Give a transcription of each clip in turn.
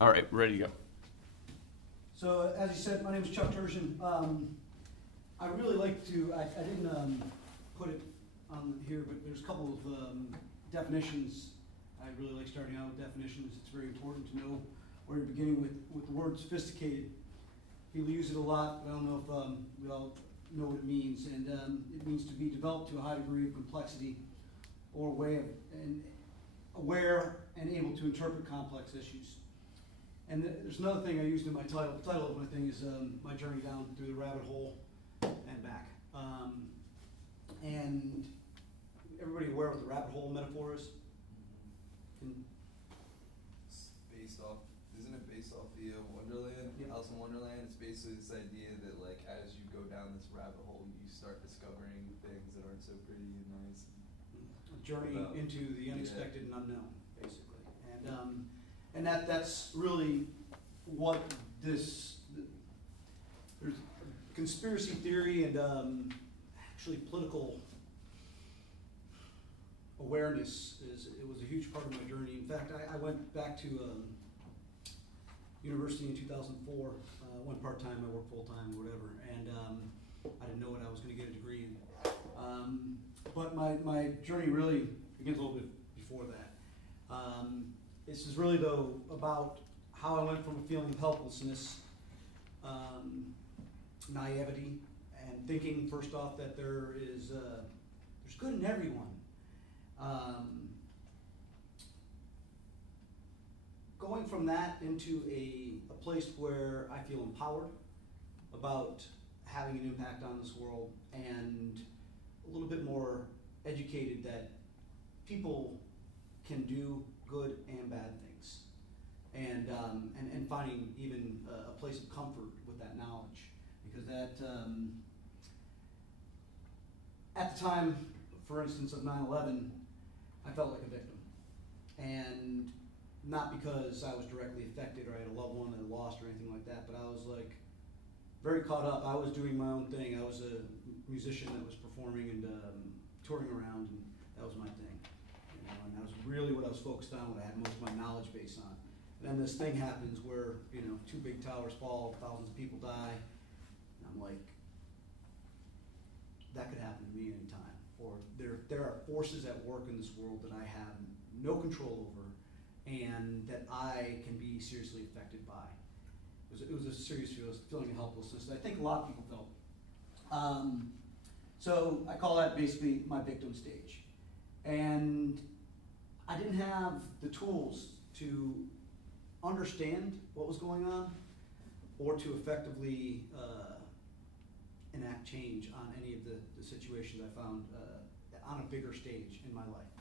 All right, ready to go. So, as you said, my name is Chuck Terzian. I really like to, I didn't put it on here, but there's a couple of definitions. I really like starting out with definitions. It's very important to know where you're beginning with the word sophisticated. People use it a lot, but I don't know if we all know what it means. And it means to be developed to a high degree of complexity or aware and able to interpret complex issues. And there's another thing I used in my title. The title of my thing is my journey down through the rabbit hole and back. And everybody aware what the rabbit hole metaphor is? It's based off, isn't it based off the Wonderland? Yep. Alice in Wonderland. It's basically this idea that like as you go down this rabbit hole, you start discovering things that aren't so pretty and nice. A journey into the unexpected and unknown, basically. And that's really what there's conspiracy theory and actually political awareness it was a huge part of my journey. In fact, I went back to university in 2004, went part-time, I worked full-time or whatever, and I didn't know what I was going to get a degree in. But my journey really begins a little bit before that. This is really, though, about how I went from a feeling of helplessness, naivety, and thinking, first off, that there's good in everyone. Going from that into a place where I feel empowered about having an impact on this world and a little bit more educated that people can do good and bad things, and finding even a place of comfort with that knowledge, because that at the time, for instance, of 9/11, I felt like a victim, and not because I was directly affected or I had a loved one that I lost or anything like that, but I was like very caught up. I was doing my own thing. I was a musician that was performing and touring around, and that was my thing. And that was really what I was focused on, what I had most of my knowledge base on. And then this thing happens where, two big towers fall, thousands of people die, and I'm like, that could happen to me anytime. Or there are forces at work in this world that I have no control over and that I can be seriously affected by. It was a serious feeling of helplessness that I think a lot of people felt. So I call that basically my victim stage. And I didn't have the tools to understand what was going on or to effectively enact change on any of the situations I found on a bigger stage in my life.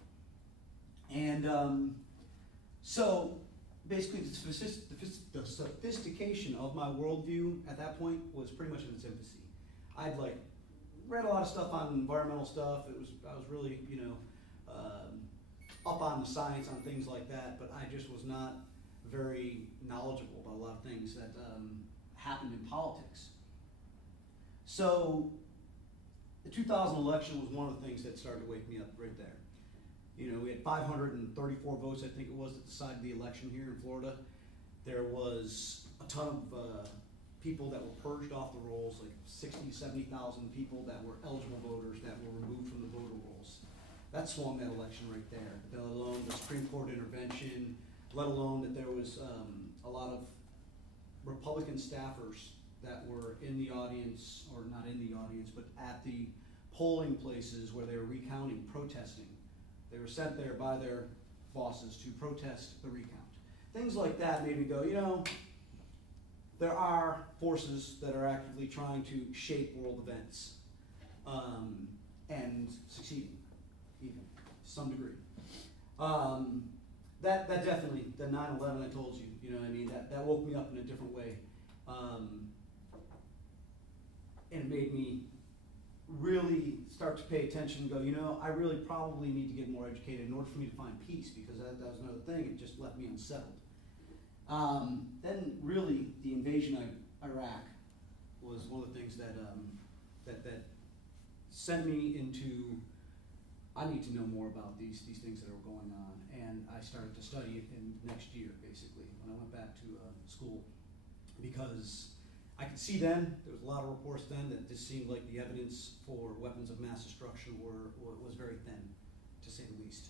And so basically the sophistication of my worldview at that point was pretty much in its infancy. I'd read a lot of stuff on environmental stuff. I was really, up on the science on things like that, but I just was not very knowledgeable about a lot of things that happened in politics. So the 2000 election was one of the things that started to wake me up right there. We had 534 votes, I think it was, that decided the election here in Florida. There was a ton of people that were purged off the rolls, like 60,000 to 70,000 people that were eligible voters that were removed from the voter rolls. That swung that election right there, let alone the Supreme Court intervention, let alone that there was a lot of Republican staffers that were in the audience, or not in the audience, but at the polling places where they were recounting, protesting. They were sent there by their bosses to protest the recount. Things like that made me go, there are forces that are actively trying to shape world events and succeeding, even to some degree. That definitely, the 9/11 I told you, that woke me up in a different way. And it made me really start to pay attention and go, I really probably need to get more educated in order for me to find peace, because that was another thing. It just left me unsettled. Then really the invasion of Iraq was one of the things that sent me into, I need to know more about these things that are going on. And I started to study it in next year, basically, when I went back back to school, because I could see then, there was a lot of reports then that just seemed like the evidence for weapons of mass destruction was very thin, to say the least.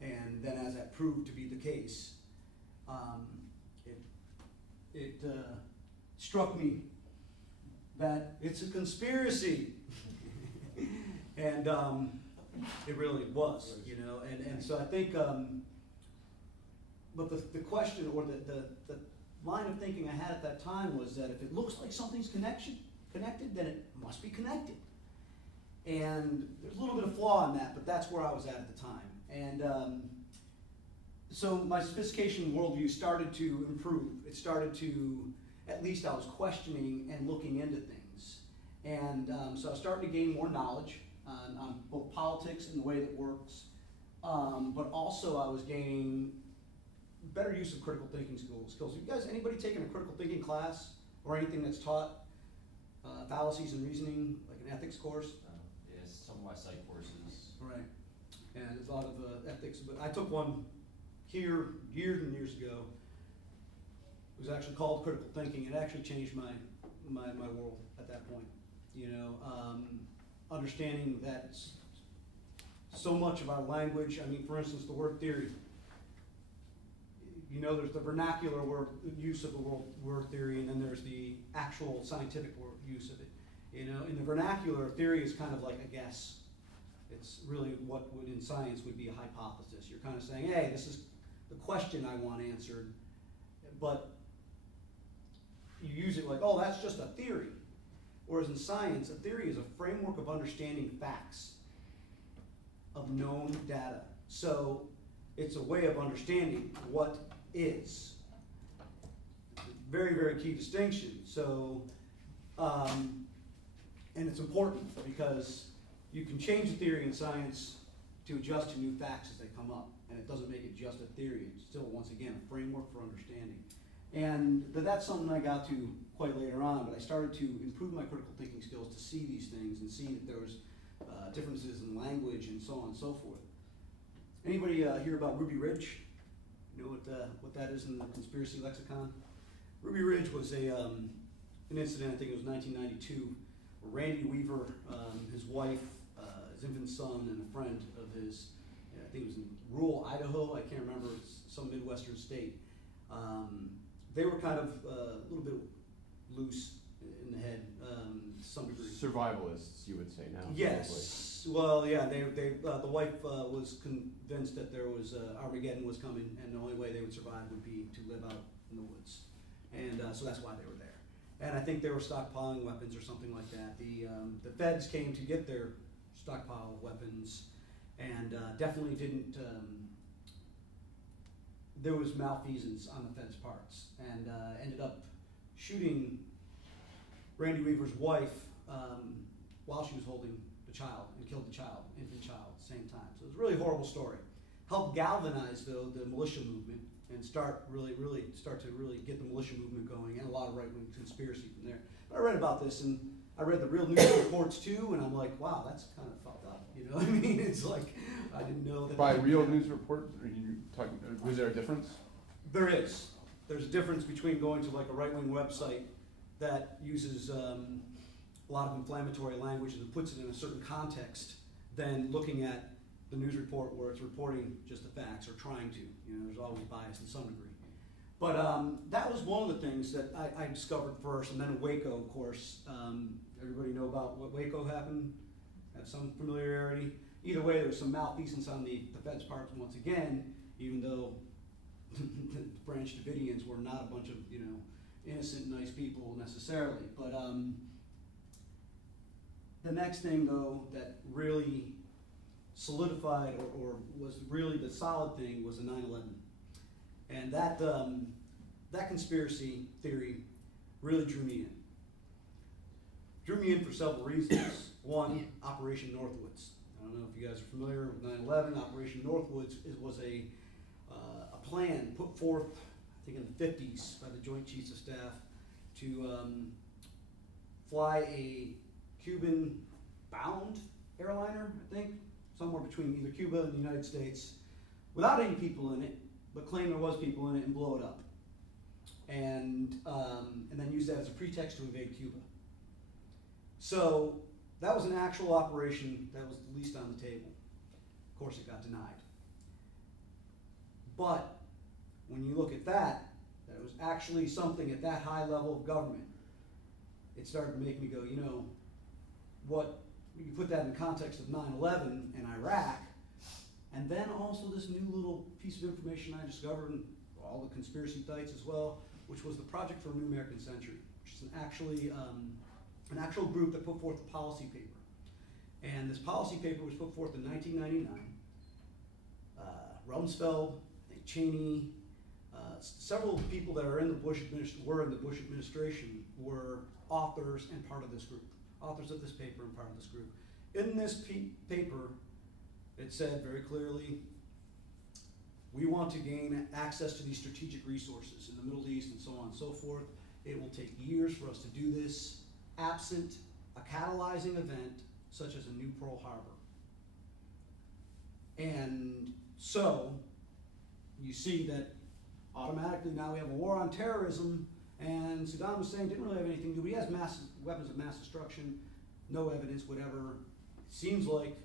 And then as that proved to be the case, it struck me that it's a conspiracy. And it really was, you know, and so I think, but the question, or the line of thinking I had at that time was that if it looks like something's connected, then it must be connected. And there's a little bit of flaw in that, but that's where I was at the time. And so my sophistication worldview started to improve. It started to, at least I was questioning and looking into things. And so I was starting to gain more knowledge on both politics and the way that works, but also I was gaining better use of critical thinking skills. You guys, anybody taking a critical thinking class or anything that's taught fallacies and reasoning, like an ethics course? Yes, some of my psych courses. Right, and there's a lot of ethics, but I took one here years and years ago. It was actually called critical thinking. It actually changed my world at that point. You know, understanding that so much of our language, I mean, for instance, the word theory. You know, there's the vernacular use of the word theory, and then there's the actual scientific use of it. You know, in the vernacular, theory is kind of like a guess. It's really what would in science would be a hypothesis. You're kind of saying, hey, this is the question I want answered, but you use it like, oh, that's just a theory. Whereas in science, a theory is a framework of understanding facts, of known data. So it's a way of understanding what is. Very, very key distinction. So, and it's important because you can change the theory in science to adjust to new facts as they come up. And it doesn't make it just a theory. It's still, once again, a framework for understanding. And that's something I got to quite later on, but I started to improve my critical thinking skills to see these things and see that there was differences in language and so on and so forth. Anybody hear about Ruby Ridge? You know what that is in the conspiracy lexicon? Ruby Ridge was an incident, I think it was 1992, where Randy Weaver, his wife, his infant son, and a friend of his, I think it was in rural Idaho, I can't remember, it's some Midwestern state. They were kind of a little bit loose in the head, to some degree. Survivalists, you would say now. Yes. Well, yeah. The wife was convinced that there was Armageddon was coming, and the only way they would survive would be to live out in the woods, and so that's why they were there. And I think they were stockpiling weapons or something like that. The feds came to get their stockpile of weapons, and definitely didn't. There was malfeasance on the feds' parts, and ended up shooting Randy Weaver's wife while she was holding the child, and killed the child, infant child, at the same time. So it was a really horrible story. Helped galvanize, though, the militia movement, and start to really get the militia movement going, and a lot of right-wing conspiracy from there. But I read about this, and I read the real news reports too, and I'm like, wow, that's kind of fucked up. You know what I mean? It's like, I didn't know that. By real news report, are you talking, was there a difference? There is. There's a difference between going to like a right-wing website that uses a lot of inflammatory language and puts it in a certain context than looking at the news report where it's reporting just the facts, or trying to. You know, there's always bias in some degree. But that was one of the things that I discovered first, and then Waco, of course. Everybody know about what Waco happened? Have some familiarity? Either way, there was some malfeasance on the Fed's part once again, even though the Branch Davidians were not a bunch of, you know, innocent, nice people necessarily. But the next thing, though, that really solidified or was really the solid thing was the 9/11. And that conspiracy theory really drew me in. Drew me in for several reasons. One, Operation Northwoods. I don't know if you guys are familiar with 9/11. Operation Northwoods was a plan put forth, I think in the 50s, by the Joint Chiefs of Staff to fly a Cuban-bound airliner, I think, somewhere between either Cuba and the United States, without any people in it, but claim there was people in it, and blow it up. and then use that as a pretext to invade Cuba. So that was an actual operation that was the least on the table. Of course, it got denied. But when you look at that it was actually something at that high level of government, it started to make me go, you know, what, you put that in the context of 9/11 and Iraq, and then also this new little piece of information I discovered in all the conspiracy sites as well, which was the Project for a New American Century, which is an actual group that put forth a policy paper. And this policy paper was put forth in 1999. Rumsfeld, Cheney, several people that are in the Bush administration were authors and part of this group, authors of this paper and part of this group. In this paper, it said very clearly, we want to gain access to these strategic resources in the Middle East and so on and so forth. It will take years for us to do this, absent a catalyzing event such as a new Pearl Harbor. And so, you see that automatically now we have a war on terrorism, and Saddam Hussein didn't really have anything to do, but he has weapons of mass destruction, no evidence, whatever. It seems like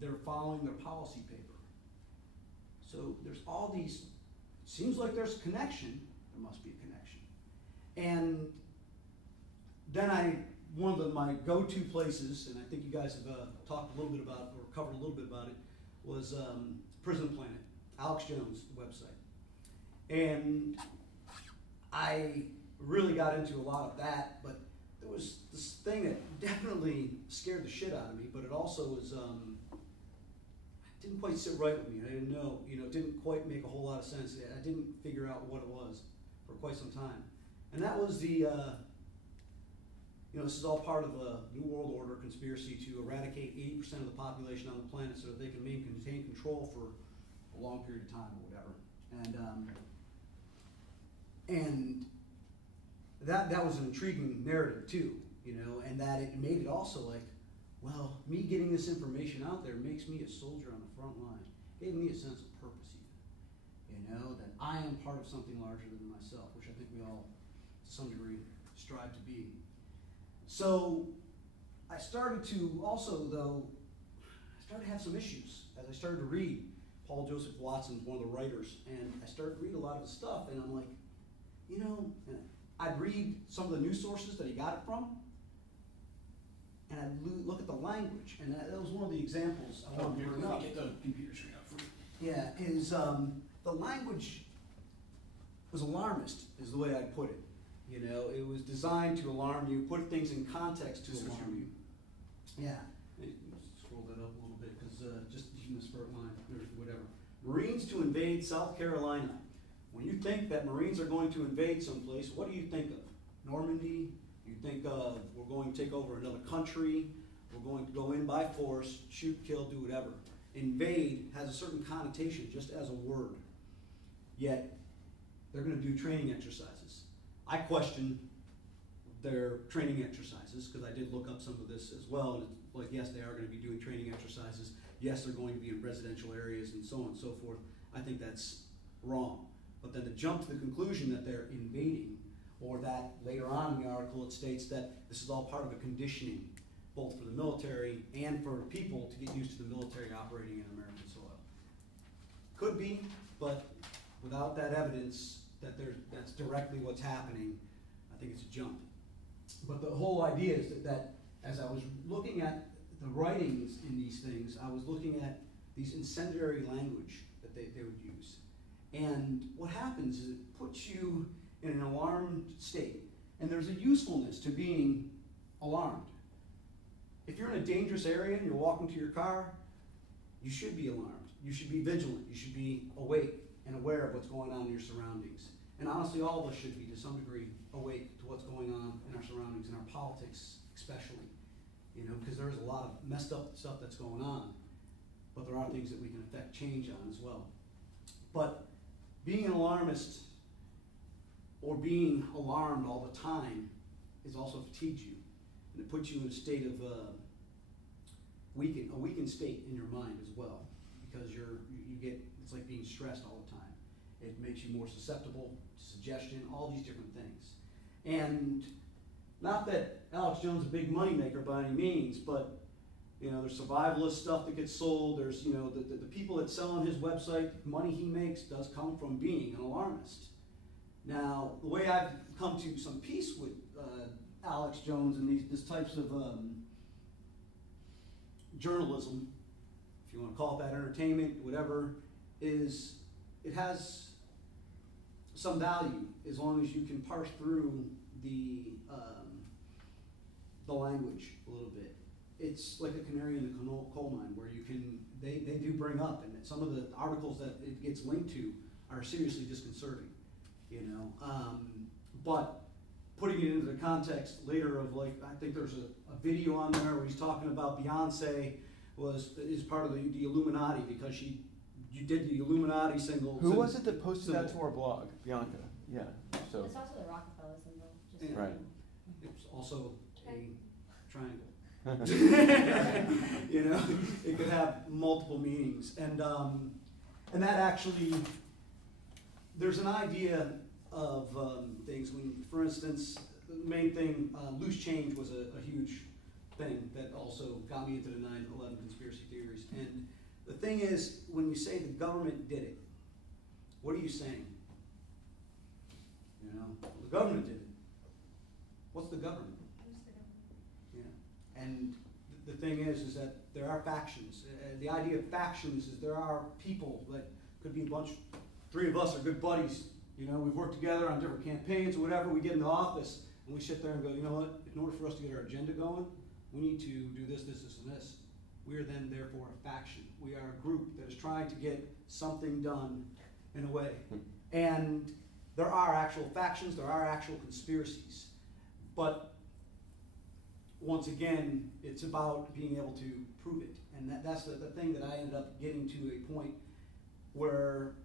they're following their policy paper. So there's all these, seems like there's a connection, there must be a connection. And then one of my go-to places, and I think you guys have talked a little bit about, or covered a little bit about it, was Prison Planet, Alex Jones' website. And I really got into a lot of that, but there was this thing that definitely scared the shit out of me, but it also was, didn't quite sit right with me. I didn't know, it didn't quite make a whole lot of sense. I didn't figure out what it was for quite some time. And that was the, this is all part of a New World Order conspiracy to eradicate 80% of the population on the planet so that they can maintain control for a long period of time or whatever. And that was an intriguing narrative too, and that it made it also like, well, me getting this information out there makes me a soldier on the front line. Gave me a sense of purpose even, that I am part of something larger than myself, which I think we all, to some degree, strive to be. So I started to also, though, have some issues as I started to read. Paul Joseph Watson's one of the writers, and I started to read a lot of his stuff, and I'm like, and I'd read some of the news sources that he got it from, and I'd look at the language, and that was one of the examples I wanted to bring up. Get the computer screen up for you. Yeah, the language was alarmist, is the way I'd put it. It was designed to alarm you, put things in context to alarm you. Yeah, scroll that up a little bit, because just using this first line, or whatever. Marines to invade South Carolina. When you think that Marines are going to invade someplace, what do you think of? Normandy? You think of, we're going to take over another country, we're going to go in by force, shoot, kill, do whatever. Invade has a certain connotation just as a word, yet they're going to do training exercises. I question their training exercises, because I did look up some of this as well, and it's like, yes, they are going to be doing training exercises, yes, they're going to be in residential areas and so on and so forth. I think that's wrong. But then to jump to the conclusion that they're invading, or that later on in the article it states that this is all part of a conditioning, both for the military and for people to get used to the military operating in American soil. Could be, but without that evidence that that's directly what's happening, I think it's a jump. But the whole idea is that as I was looking at the writings in these things, I was looking at these incendiary language that they would use. And what happens is it puts you in an alarmed state. And there's a usefulness to being alarmed. If you're in a dangerous area and you're walking to your car, you should be alarmed. You should be vigilant. You should be awake and aware of what's going on in your surroundings. And honestly, all of us should be, to some degree, awake to what's going on in our surroundings, in our politics especially. Because there is a lot of messed up stuff that's going on. But there are things that we can affect change on as well. But being an alarmist or being alarmed all the time is also fatigues you. And it puts you in a state of a weakened state in your mind as well. Because you get, it's like being stressed all the time. It makes you more susceptible to suggestion, all these different things. And not that Alex Jones is a big moneymaker by any means, but there's survivalist stuff that gets sold. There's, the people that sell on his website, money he makes does come from being an alarmist. Now, the way I've come to some peace with Alex Jones and these types of journalism, if you want to call it that, entertainment, whatever, is it has some value as long as you can parse through the language a little bit. It's like a canary in the coal mine where they do bring up, and some of the articles that it gets linked to are seriously disconcerting, but putting it into the context later of I think there's a video on there where he's talking about Beyonce is part of the Illuminati because you did the Illuminati single. Who was it that posted that to our blog? Bianca. Yeah. So. It's also the Rockefeller symbol. Just Yeah. Right. It's also a triangle. It could have multiple meanings, and that actually, there's an idea of things when, for instance, the main thing, loose change was a huge thing that also got me into the 9/11 conspiracy theories. And the thing is, when you say the government did it, what are you saying? The government did it. What's the government? Yeah. And the thing is that there are factions. The idea of factions is there are people that could be a bunch, three of us are good buddies. We've worked together on different campaigns or whatever. We get in the office and we sit there and go, you know what? In order for us to get our agenda going, we need to do this, this, this, and this. We are then therefore a faction. We are a group that is trying to get something done in a way. And there are actual factions, there are actual conspiracies. But once again, it's about being able to prove it. And that's the thing that I ended up getting to a point where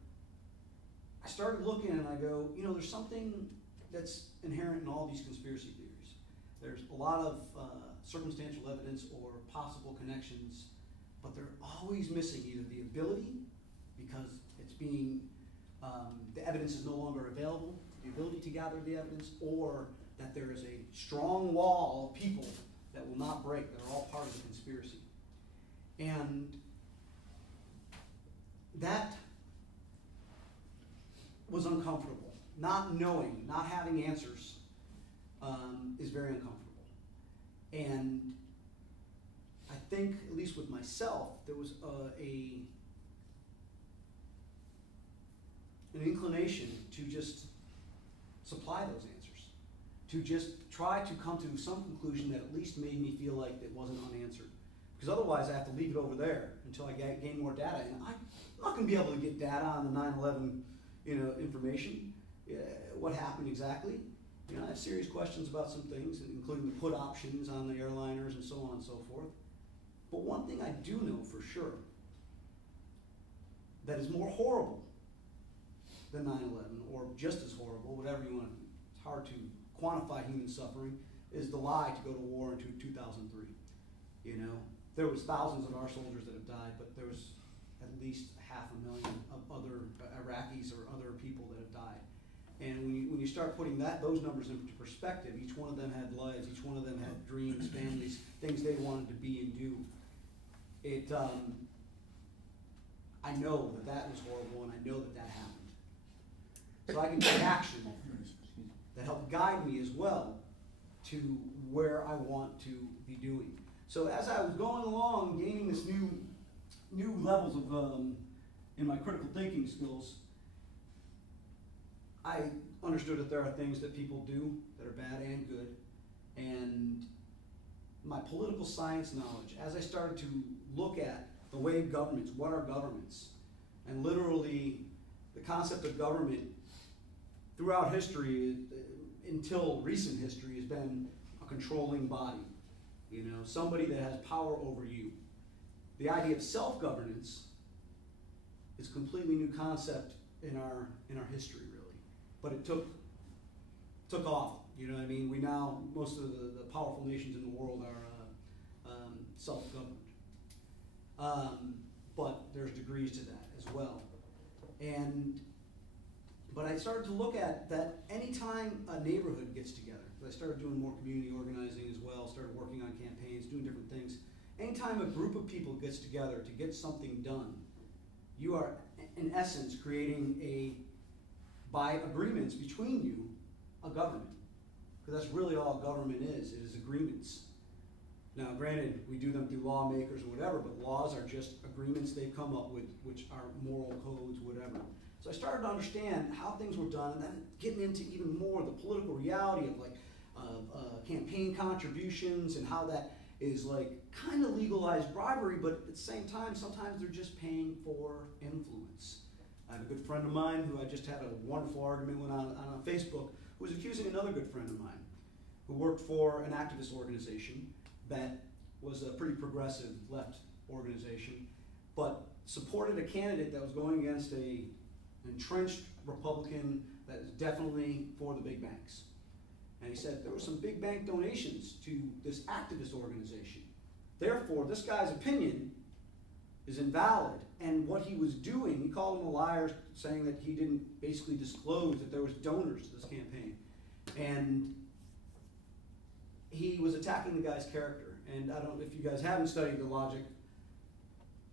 I started looking and I go, there's something that's inherent in all these conspiracy theories. There's a lot of circumstantial evidence or possible connections, but they're always missing either the ability, because it's being, the evidence is no longer available, the ability to gather the evidence, or that there is a strong wall of people that will not break, that are all part of the conspiracy. And that was uncomfortable. Not knowing, not having answers is very uncomfortable. And I think, at least with myself, there was an inclination to just supply those answers, to just try to come to some conclusion that at least made me feel like it wasn't unanswered. Because otherwise I have to leave it over there until I gain more data. And I'm not going to be able to get data on the 9/11 information, what happened exactly. I have serious questions about some things, including the put options on the airliners and so on and so forth. But one thing I do know for sure that is more horrible than 9/11, or just as horrible, whatever you want. It's hard to quantify human suffering, is the lie to go to war in 2003. There was thousands of our soldiers that have died, but there was at least 500,000 of other Iraqis or other people that have died. And when you start putting those numbers into perspective, each one of them had lives, each one of them had dreams, families, things they wanted to be and do. I know that was horrible, and I know that happened. So I can take action that helped guide me as well to where I want to be doing. So as I was going along, gaining this new levels of in my critical thinking skills, I understood that there are things that people do that are bad and good, and my political science knowledge, as I started to look at the way governments, what are governments, and literally the concept of government throughout history, until recent history, has been a controlling body. Somebody that has power over you. The idea of self-governance is a completely new concept in our history, really. But it took off. You know what I mean? We now, most of the powerful nations in the world are self-governed. But there's degrees to that as well. And But I started to look at that anytime a neighborhood gets together, 'cause I started doing more community organizing as well, started working on campaigns, doing different things. Anytime a group of people gets together to get something done, you are, in essence, creating by agreements between you, a government. Because that's really all government is. It is agreements. Now, granted, we do them through lawmakers or whatever, but laws are just agreements they've come up with, which are moral codes, whatever. So I started to understand how things were done, and then getting into even more the political reality of campaign contributions and how that is kind of legalized bribery, but at the same time, sometimes they're just paying for influence. I have a good friend of mine who I just had a wonderful argument with on Facebook, who was accusing another good friend of mine who worked for an activist organization that was a pretty progressive left organization, but supported a candidate that was going against an entrenched Republican that is definitely for the big banks. And he said there were some big bank donations to this activist organization. Therefore, this guy's opinion is invalid. And what he was doing, he called him a liar, saying that he didn't basically disclose that there was donors to this campaign. And he was attacking the guy's character. And I don't, if you guys haven't studied the logic,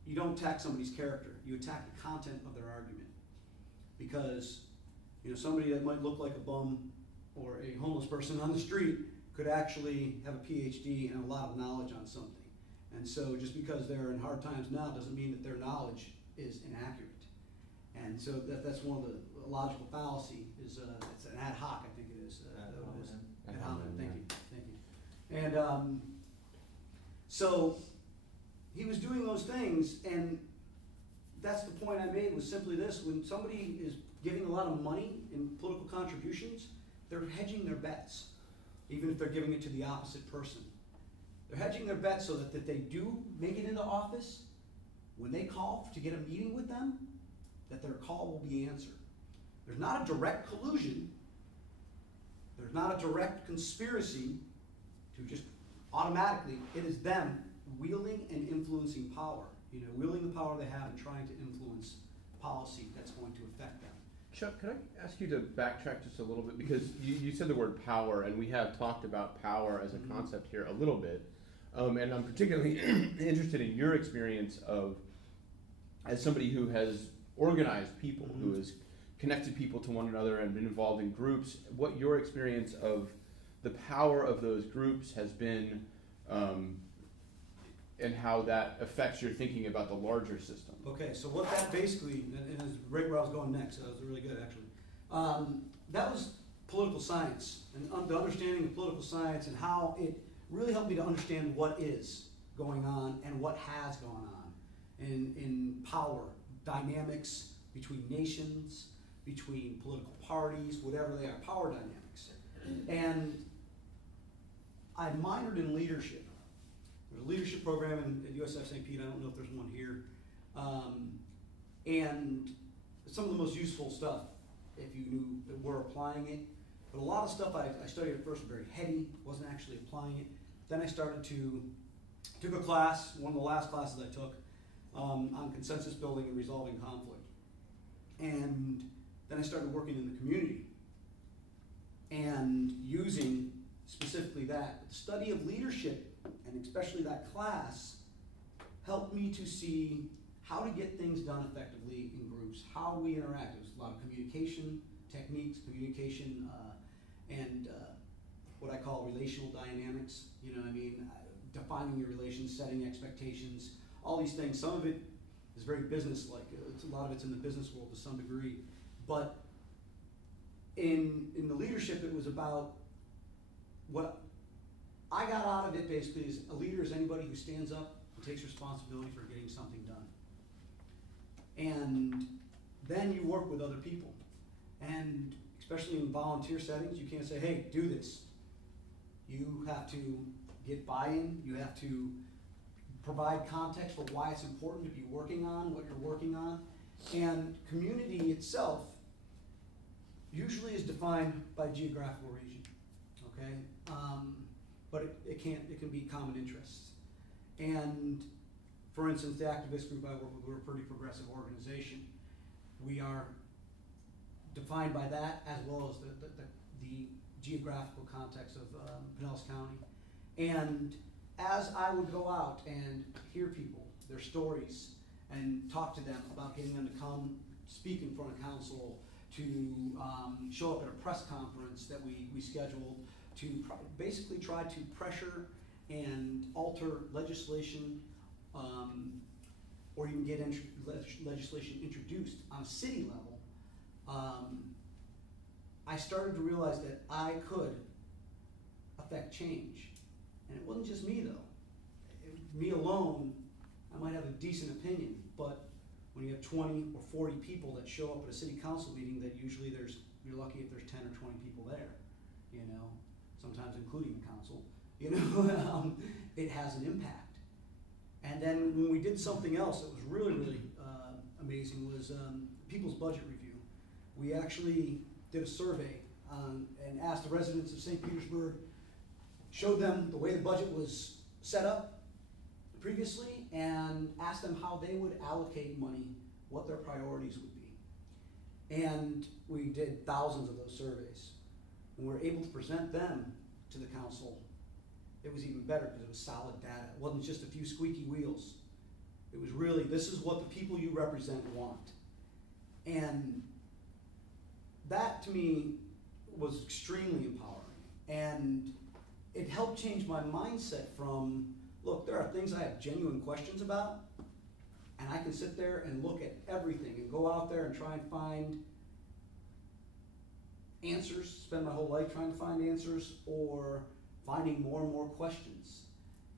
you don't attack somebody's character. You attack the content of their argument. Because, somebody that might look like a bum or a homeless person on the street could actually have a PhD and a lot of knowledge on something. And so just because they're in hard times now doesn't mean that their knowledge is inaccurate. And so that's one of the logical fallacy is it's an ad hoc, I think it is. Ad hominem, thank you. And so he was doing those things, and that's the point I made, was simply this: when somebody is giving a lot of money in political contributions, they're hedging their bets, even if they're giving it to the opposite person. They're hedging their bets so that they do make it into office, when they call to get a meeting with them, that their call will be answered. There's not a direct collusion. There's not a direct conspiracy to just automatically, it is them wielding and influencing power. Wielding the power they have and trying to influence policy that's going to affect them. Chuck, can I ask you to backtrack just a little bit? Because you said the word power, and we have talked about power as a concept here a little bit. And I'm particularly interested in your experience as somebody who has organized people, who has connected people to one another and been involved in groups, what your experience of the power of those groups has been, and how that affects your thinking about the larger system. Okay, so what that basically, and is right where I was going next, that was really good actually. That was political science, and the understanding of political science and how it really helped me to understand what is going on and what has gone on in power, dynamics between nations, between political parties, whatever they are, power dynamics. And I minored in leadership. There's a leadership program at USF St. Pete. I don't know if there's one here. And some of the most useful stuff, if you knew that we're applying it. But a lot of stuff I studied at first was very heady, wasn't actually applying it. Then I took a class, one of the last classes I took, on consensus building and resolving conflict. And then I started working in the community and using specifically that. The study of leadership, and especially that class, helped me to see how to get things done effectively in groups, how we interact. There's a lot of communication techniques, and what I call relational dynamics. Defining your relations, setting expectations, all these things. Some of it is very business-like. A lot of it's in the business world to some degree. But in the leadership, it was about what I got out of it basically is a leader is anybody who stands up and takes responsibility for getting something done. And then you work with other people. And especially in volunteer settings, you can't say, hey, do this. You have to get buy-in. You have to provide context for why it's important to be working on what you're working on. And community itself usually is defined by geographical region, okay? But it can be common interests. And for instance, the activist group I work with, we're a pretty progressive organization. We are defined by that, as well as the geographical context of Pinellas County. And as I would go out and hear people, their stories, and talk to them about getting them to come speak in front of council, to show up at a press conference that we scheduled, to basically try to pressure and alter legislation, or even get legislation introduced on a city level, I started to realize that I could affect change. And it wasn't just me, though. Me alone, I might have a decent opinion, but when you have 20 or 40 people that show up at a city council meeting, that usually you're lucky if there's 10 or 20 people there, you know, sometimes including the council, you know, it has an impact. And then when we did something else that was really, really amazing was People's Budget Review. We actually did a survey and asked the residents of St. Petersburg, showed them the way the budget was set up previously, and asked them how they would allocate money, what their priorities would be. And we did thousands of those surveys. When we were able to present them to the council, it was even better because it was solid data. It wasn't just a few squeaky wheels. It was really, this is what the people you represent want. And that, to me, was extremely empowering. And it helped change my mindset from, look, there are things I have genuine questions about, and I can sit there and look at everything and go out there and try and find answers, spend my whole life trying to find answers, or finding more and more questions.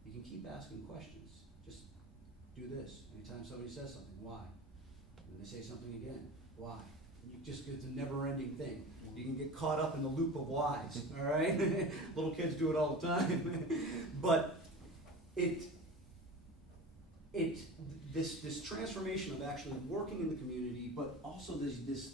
You can keep asking questions. Just do this. Anytime somebody says something, why? And they say something again, why? And you just, it's a never-ending thing. You can get caught up in the loop of whys, all right? Little kids do it all the time. But this transformation of actually working in the community, but also this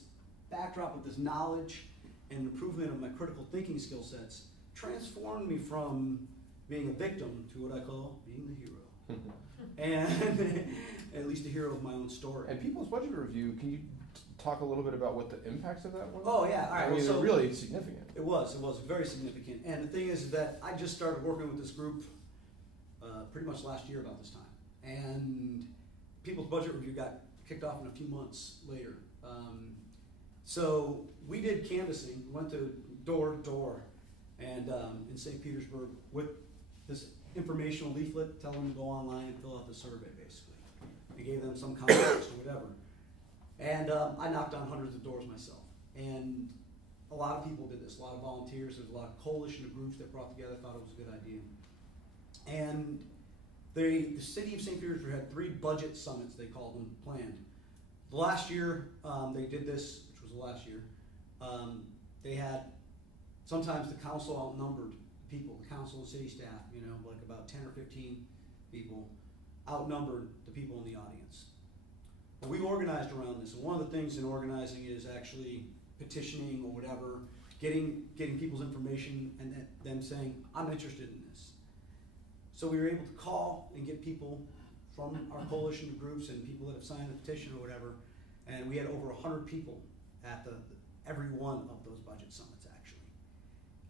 backdrop of this knowledge and improvement of my critical thinking skill sets transformed me from being a victim to what I call being the hero. And at least a hero of my own story. And People's Budget Review, can you talk a little bit about what the impacts of that were? Oh yeah, all right. I mean, so they're really significant. It was very significant. And the thing is that I just started working with this group pretty much last year about this time. And People's Budget Review got kicked off in a few months later. So we did canvassing, we went to door to door, and in St. Petersburg with this informational leaflet telling them to go online and fill out the survey, basically. We gave them some context or whatever. And I knocked on hundreds of doors myself. And a lot of people did this, a lot of volunteers. There's a lot of coalition of groups that brought together, thought it was a good idea. And the city of St. Petersburg had 3 budget summits, they called them, planned. The last year they did this, which was the last year, they had, sometimes the council outnumbered people, the council and city staff, you know, like about 10 or 15 people, outnumbered the people in the audience. But we organized around this, and one of the things in organizing is actually petitioning or whatever, getting people's information and them saying, I'm interested in this. So we were able to call and get people from our coalition of groups and people that have signed the petition or whatever, and we had over 100 people at every one of those budget summits, actually.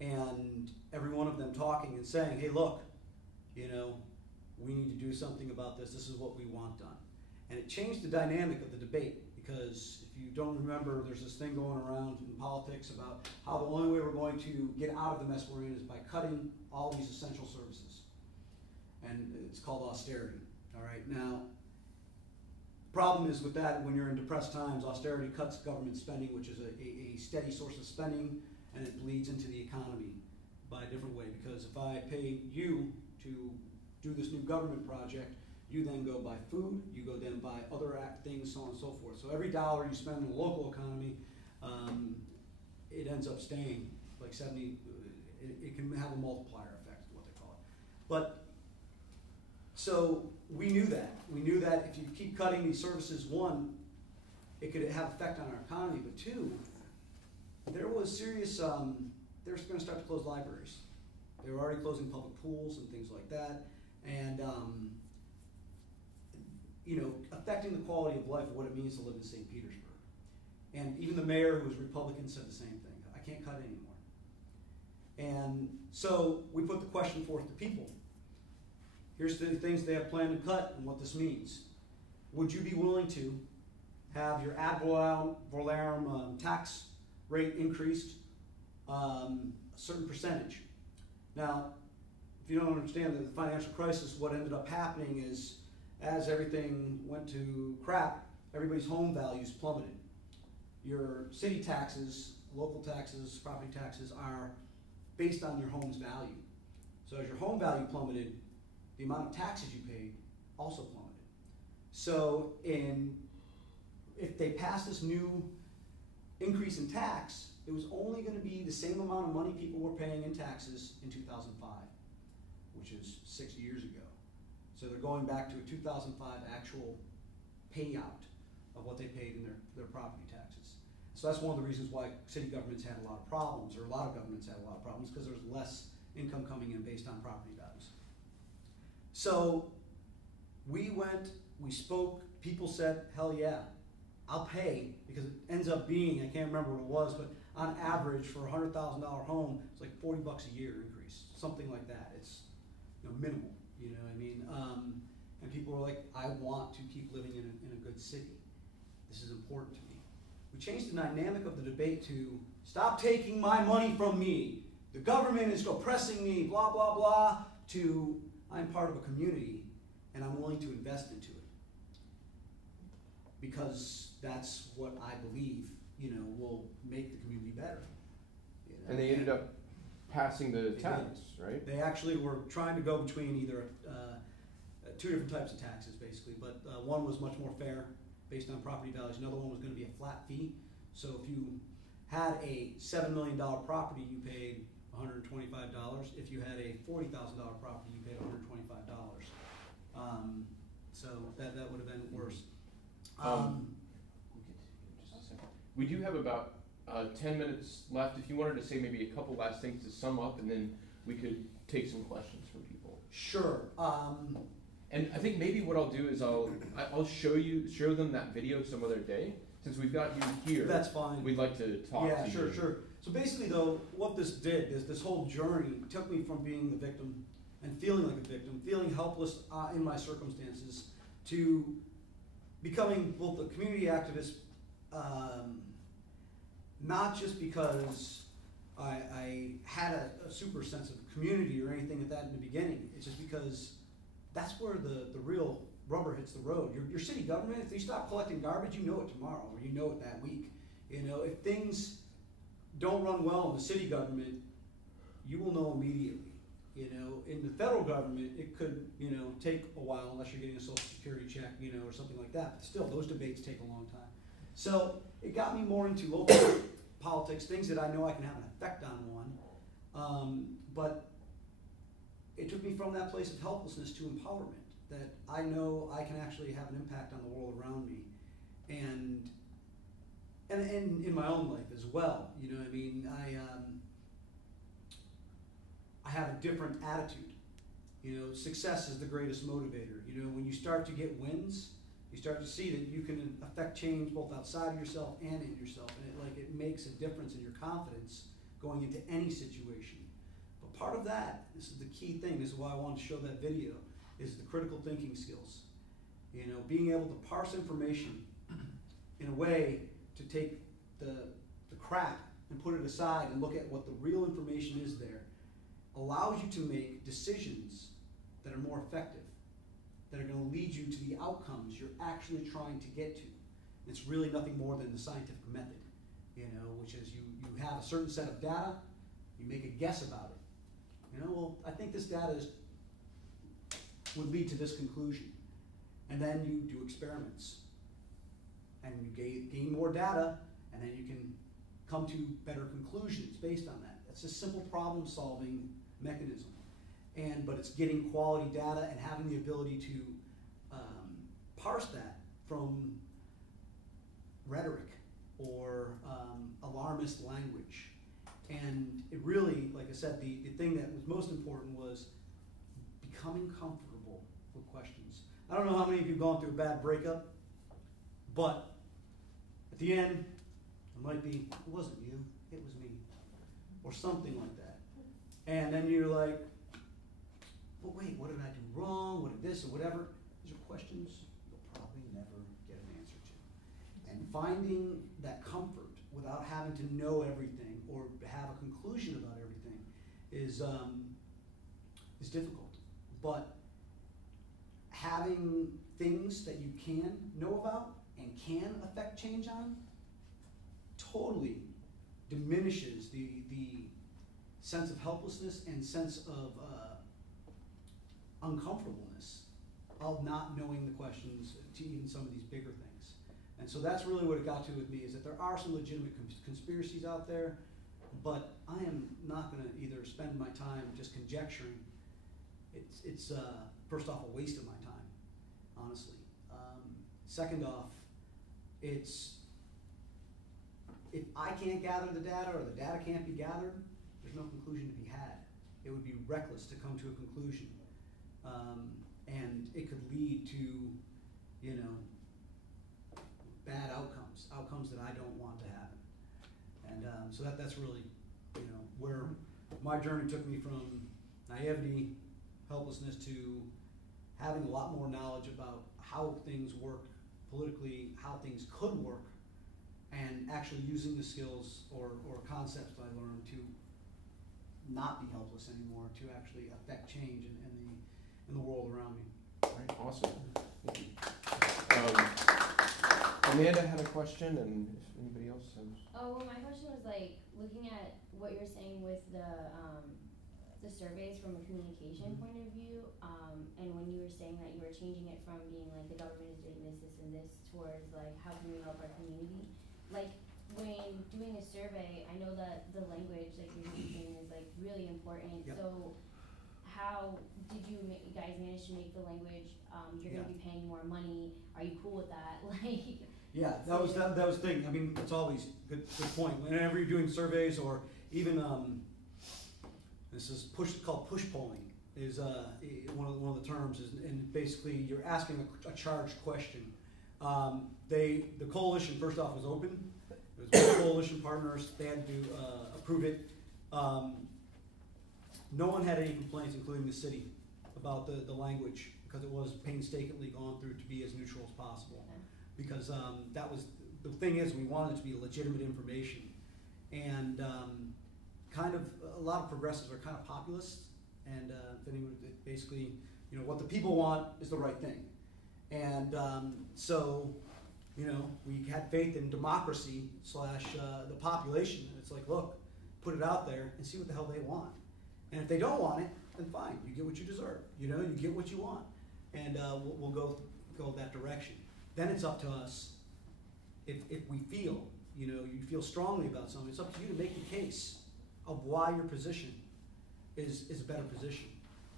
And every one of them talking and saying, hey, look, you know, we need to do something about this. This is what we want done. And it changed the dynamic of the debate, because if you don't remember, there's this thing going around in politics about how the only way we're going to get out of the mess we're in is by cutting all these essential services. And it's called austerity, all right? Now, the problem is with that, when you're in depressed times, austerity cuts government spending, which is a steady source of spending, and it bleeds into the economy by a different way. Because if I pay you to do this new government project, you then go buy food, you go then buy other things, so on and so forth. So every dollar you spend in the local economy, it ends up staying like 70, it can have a multiplier effect, is what they call it. But, so we knew that. We knew that if you keep cutting these services, one, it could have effect on our economy, but two, there was serious, they're going to start to close libraries. They were already closing public pools and things like that. And, you know, affecting the quality of life of what it means to live in St. Petersburg. And even the mayor, who was Republican, said the same thing. I can't cut it anymore. And so we put the question forth to people. Here's the things they have planned to cut and what this means. Would you be willing to have your ad valorem tax rate increased a certain percentage? Now, if you don't understand the financial crisis, what ended up happening is as everything went to crap, everybody's home values plummeted. Your city taxes, local taxes, property taxes are based on your home's value. So as your home value plummeted, the amount of taxes you paid also plummeted. So if they passed this new increase in tax, it was only going to be the same amount of money people were paying in taxes in 2005, which is 6 years ago. So they're going back to a 2005 actual payout of what they paid in their property taxes. So that's one of the reasons why city governments had a lot of problems, or a lot of governments had a lot of problems, because there's less income coming in based on property values. So we went, we spoke, people said, hell yeah, I'll pay, because it ends up being, I can't remember what it was, but on average for a $100,000 home, it's like $40 a year increase, something like that. It's minimal, you know what I mean? And people were like, I want to keep living in a good city. This is important to me. We changed the dynamic of the debate to stop taking my money from me. The government is oppressing me, blah, blah, blah, to I'm part of a community and I'm willing to invest into it. Because that's what I believe, will make the community better. And they ended up passing the tax, right? They actually were trying to go between either two different types of taxes, basically, but one was much more fair based on property values. Another one was going to be a flat fee. So if you had a $7 million property, you paid $125. If you had a $40,000 property, you paid $125. So that would have been worse. We do have about 10 minutes left. If you wanted to say maybe a couple last things to sum up, and then we could take some questions from people. Sure. And I think maybe what I'll do is I'll show them that video some other day. Since we've got you here, that's fine. We'd like to talk to you. Yeah, sure. So basically, though, what this did is this whole journey took me from being the victim and feeling like a victim, feeling helpless in my circumstances, to becoming both a community activist, not just because I had a super sense of community or anything like that in the beginning. It's just because that's where the real rubber hits the road. Your city government, if they stop collecting garbage, you know it tomorrow, or you know it that week. If things don't run well in the city government, you will know immediately. In the federal government, it could, take a while unless you're getting a Social Security check, or something like that. But still, those debates take a long time. So it got me more into local politics, things that I know I can have an effect on one. But it took me from that place of helplessness to empowerment, that I know I can actually have an impact on the world around me. And in my own life as well. I have a different attitude. Success is the greatest motivator. When you start to get wins, you start to see that you can affect change both outside of yourself and in yourself, and it makes a difference in your confidence going into any situation. But part of that, this is the key thing, this is why I wanted to show that video, is the critical thinking skills. Being able to parse information in a way to take the crap and put it aside and look at what the real information is there, allows you to make decisions that are more effective, that are going to lead you to the outcomes you're actually trying to get to. It's really nothing more than the scientific method, which is you have a certain set of data, you make a guess about it. I think this data would lead to this conclusion. And then you do experiments. And you gain more data, and then you can come to better conclusions based on that. That's a simple problem-solving mechanism. But it's getting quality data and having the ability to parse that from rhetoric or alarmist language. And it really, like I said, the thing that was most important was becoming comfortable with questions. I don't know how many of you have gone through a bad breakup, but at the end, It might be, it wasn't you, it was me, or something like that. And then you're like, well, wait, what did I do wrong? What did this or whatever? These are questions you'll probably never get an answer to. And finding that comfort without having to know everything or have a conclusion about everything is difficult. But having things that you can know about and can affect change on totally diminishes the sense of helplessness and sense of uncomfortableness of not knowing the questions to even some of these bigger things. And so that's really what it got to with me, is that there are some legitimate conspiracies out there, but I am not going to either spend my time just conjecturing. It's first off a waste of my time, honestly. Second off, it's if I can't gather the data or the data can't be gathered, there's no conclusion to be had. It would be reckless to come to a conclusion, and it could lead to, you know, bad outcomes that I don't want to happen. And so that's really, you know, where my journey took me from naivety, helplessness, to having a lot more knowledge about how things work politically, how things could work, and actually using the skills or concepts that I learned to not be helpless anymore, to actually affect change in the world around me. Right, awesome. Thank you. Amanda had a question, and if anybody else has. Oh, well, my question was like looking at what you're saying with the surveys from a communication point of view, and when you were saying that you were changing it from being like the government is doing this, this, and this towards like how can we help our community. Like when doing a survey, I know that the language that you're using is like really important. Yep. So how did you guys manage to make the language? You're going to be paying more money. Are you cool with that? Like. Yeah, that was the thing. I mean, it's always good point. Whenever you're doing surveys, or even this is called push polling, is one of the terms. And basically, you're asking a charged question. The coalition first off was open. It was coalition partners. They had to approve it. No one had any complaints, including the city, about the language, because it was painstakingly gone through to be as neutral as possible. Because that was the thing, is we wanted it to be legitimate information, and kind of a lot of progressives are kind of populists, and basically, you know, what the people want is the right thing, and so, you know, we had faith in democracy / the population, and it's like, look, put it out there and see what the hell they want, and if they don't want it, then fine, you get what you deserve, you know, you get what you want, and we'll go that direction. Then it's up to us, if we feel, you know, you feel strongly about something, it's up to you to make the case of why your position is a better position.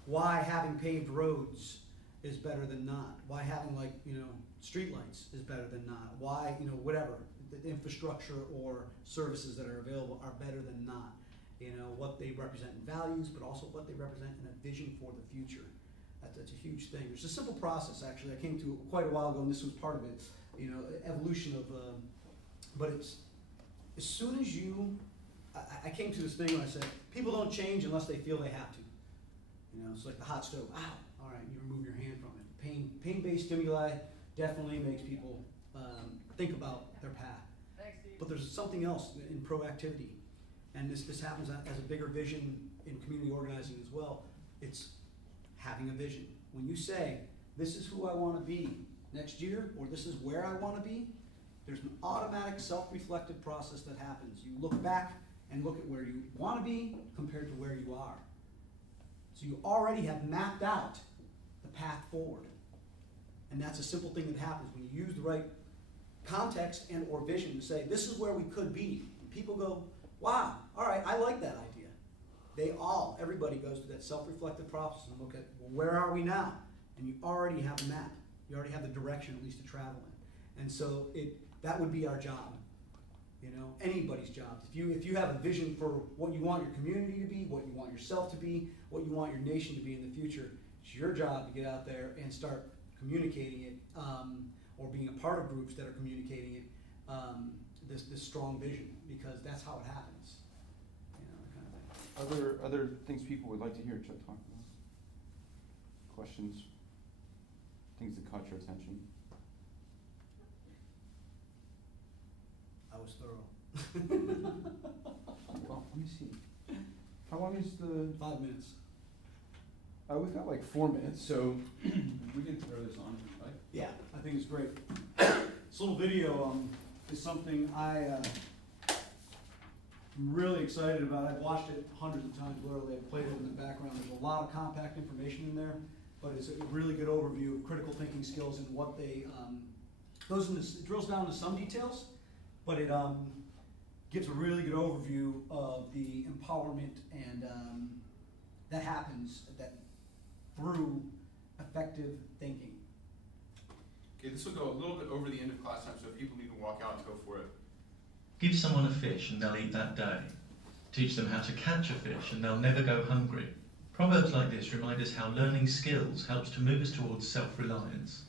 Why having paved roads is better than not. Why having, like, you know, streetlights is better than not. Why, you know, whatever, the infrastructure or services that are available are better than not. You know, what they represent in values, but also what they represent in a vision for the future. That's a huge thing. There's a simple process, actually, I came to quite a while ago, and this was part of it, you know, evolution of, but it's, as soon as I came to this thing when I said, people don't change unless they feel they have to. You know, it's like the hot stove, ow, all right, you remove your hand from it. Pain-based stimuli definitely makes people think about their path. Thanks, Steve. But there's something else in proactivity, and this happens as a bigger vision in community organizing as well. It's having a vision. When you say, this is who I want to be next year, or this is where I want to be, there's an automatic self-reflective process that happens. You look back and look at where you want to be compared to where you are. So you already have mapped out the path forward. And that's a simple thing that happens when you use the right context and or vision to say, this is where we could be. And people go, wow, all right, I like that idea. Everybody goes through that self-reflective process and look at, well, where are we now? And you already have a map. You already have the direction, at least, to travel in. And so that would be our job. You know, anybody's job. If you have a vision for what you want your community to be, what you want yourself to be, what you want your nation to be in the future, it's your job to get out there and start communicating it, or being a part of groups that are communicating it, this strong vision, because that's how it happens. You know, kind of thing. Other things people would like to hear Chuck talk about? Questions? Things that caught your attention? I was thorough. Well, let me see. How long is the? 5 minutes. We've got like 4 minutes, so We can throw this on, right? Yeah, I think it's great. This little video is something I'm really excited about. I've watched it hundreds of times, literally. I've played it in the background. There's a lot of compact information in there, but it's a really good overview of critical thinking skills and what they it drills down to some details, but it gives a really good overview of the empowerment and that happens through effective thinking. Okay, this will go a little bit over the end of class time, so if people need to walk out, go for it. Give someone a fish and they'll eat that day. Teach them how to catch a fish and they'll never go hungry. Proverbs like this remind us how learning skills helps to move us towards self-reliance.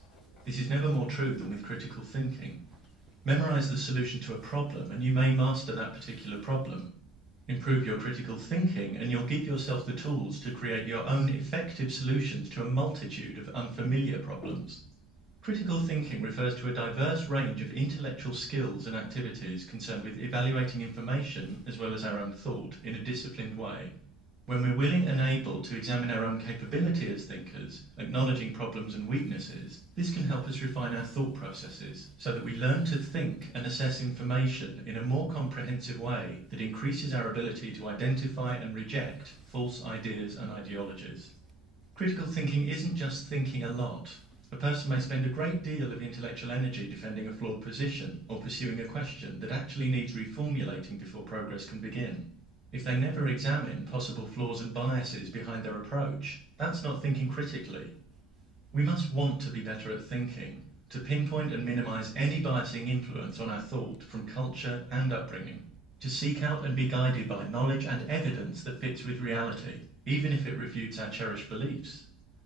This is never more true than with critical thinking. Memorize the solution to a problem and you may master that particular problem. Improve your critical thinking and you'll give yourself the tools to create your own effective solutions to a multitude of unfamiliar problems. Critical thinking refers to a diverse range of intellectual skills and activities concerned with evaluating information as well as our own thought in a disciplined way. When we're willing and able to examine our own capability as thinkers, acknowledging problems and weaknesses, this can help us refine our thought processes so that we learn to think and assess information in a more comprehensive way that increases our ability to identify and reject false ideas and ideologies. Critical thinking isn't just thinking a lot. A person may spend a great deal of intellectual energy defending a flawed position or pursuing a question that actually needs reformulating before progress can begin. If they never examine possible flaws and biases behind their approach, that's not thinking critically. We must want to be better at thinking, to pinpoint and minimize any biasing influence on our thought from culture and upbringing, to seek out and be guided by knowledge and evidence that fits with reality, even if it refutes our cherished beliefs.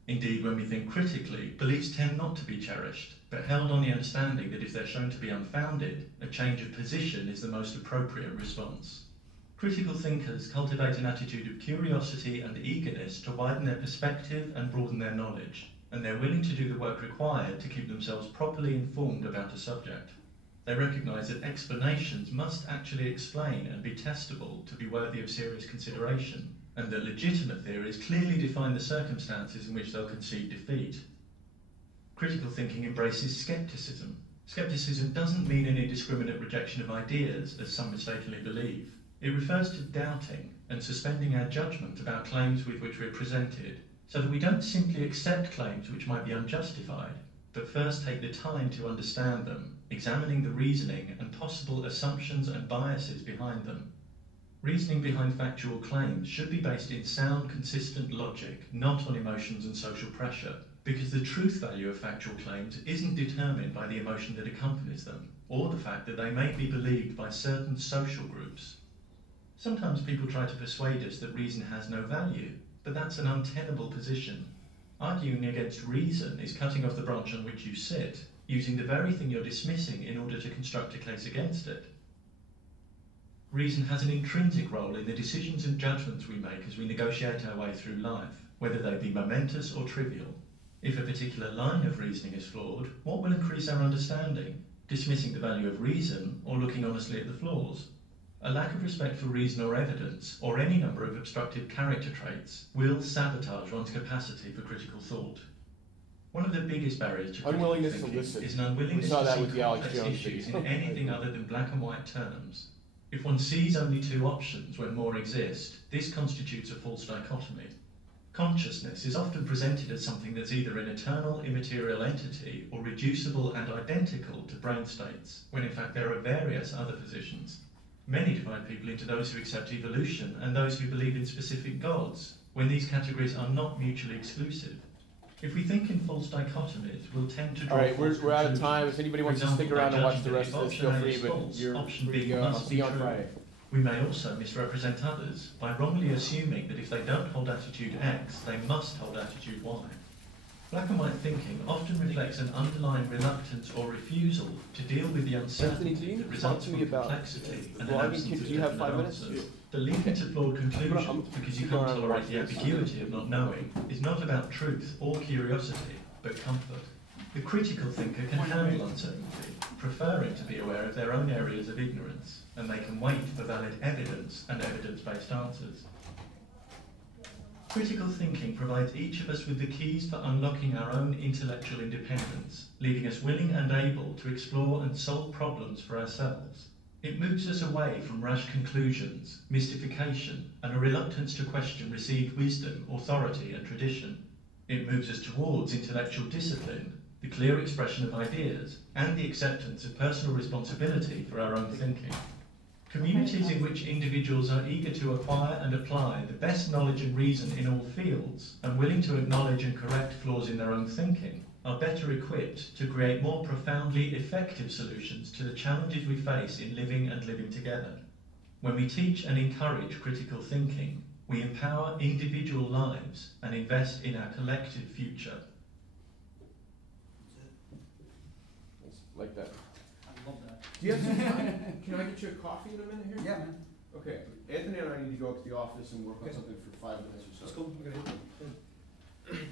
Indeed, when we think critically, beliefs tend not to be cherished, but held on the understanding that if they're shown to be unfounded, a change of position is the most appropriate response. Critical thinkers cultivate an attitude of curiosity and eagerness to widen their perspective and broaden their knowledge, and they're willing to do the work required to keep themselves properly informed about a subject. They recognise that explanations must actually explain and be testable to be worthy of serious consideration, and that legitimate theories clearly define the circumstances in which they'll concede defeat. Critical thinking embraces skepticism. Skepticism doesn't mean an indiscriminate rejection of ideas, as some mistakenly believe. It refers to doubting and suspending our judgment about claims with which we're presented, so that we don't simply accept claims which might be unjustified, but first take the time to understand them, examining the reasoning and possible assumptions and biases behind them. Reasoning behind factual claims should be based in sound, consistent logic, not on emotions and social pressure, because the truth value of factual claims isn't determined by the emotion that accompanies them, or the fact that they may be believed by certain social groups. Sometimes people try to persuade us that reason has no value, but that's an untenable position. Arguing against reason is cutting off the branch on which you sit, using the very thing you're dismissing in order to construct a case against it. Reason has an intrinsic role in the decisions and judgments we make as we negotiate our way through life, whether they be momentous or trivial. If a particular line of reasoning is flawed, what will increase our understanding? Dismissing the value of reason or looking honestly at the flaws? A lack of respect for reason or evidence, or any number of obstructive character traits, will sabotage one's capacity for critical thought. One of the biggest barriers to critical thinking is an unwillingness to see complex issues in anything other than black and white terms. If one sees only two options when more exist, this constitutes a false dichotomy. Consciousness is often presented as something that's either an eternal, immaterial entity or reducible and identical to brain states, when in fact there are various other positions. Many divide people into those who accept evolution and those who believe in specific gods, when these categories are not mutually exclusive. If we think in false dichotomies, we'll tend to draw. All right, we're out of time. If anybody wants to stick around and watch the rest of this, feel free, but you're free to go. I'll see you on Friday. We may also misrepresent others by wrongly assuming that if they don't hold attitude X, they must hold attitude Y. Black and white thinking often reflects an underlying reluctance or refusal to deal with the uncertainty that results from complexity and an absence of definite answers. The leading to flawed conclusions because you can't tolerate the ambiguity of not knowing is not about truth or curiosity, but comfort. The critical thinker can handle uncertainty, preferring to be aware of their own areas of ignorance, and they can wait for valid evidence and evidence-based answers. Critical thinking provides each of us with the keys for unlocking our own intellectual independence, leaving us willing and able to explore and solve problems for ourselves. It moves us away from rash conclusions, mystification, and a reluctance to question received wisdom, authority, and tradition. It moves us towards intellectual discipline, the clear expression of ideas, and the acceptance of personal responsibility for our own thinking. Communities in which individuals are eager to acquire and apply the best knowledge and reason in all fields, and willing to acknowledge and correct flaws in their own thinking, are better equipped to create more profoundly effective solutions to the challenges we face in living and living together. When we teach and encourage critical thinking, we empower individual lives and invest in our collective future. Like that. I love that. Do you have some time? Can I get you a coffee in a minute here? Yeah, man. Okay, Anthony and I need to go up to the office and work on Okay. something for 5 minutes or so. That's cool. Okay.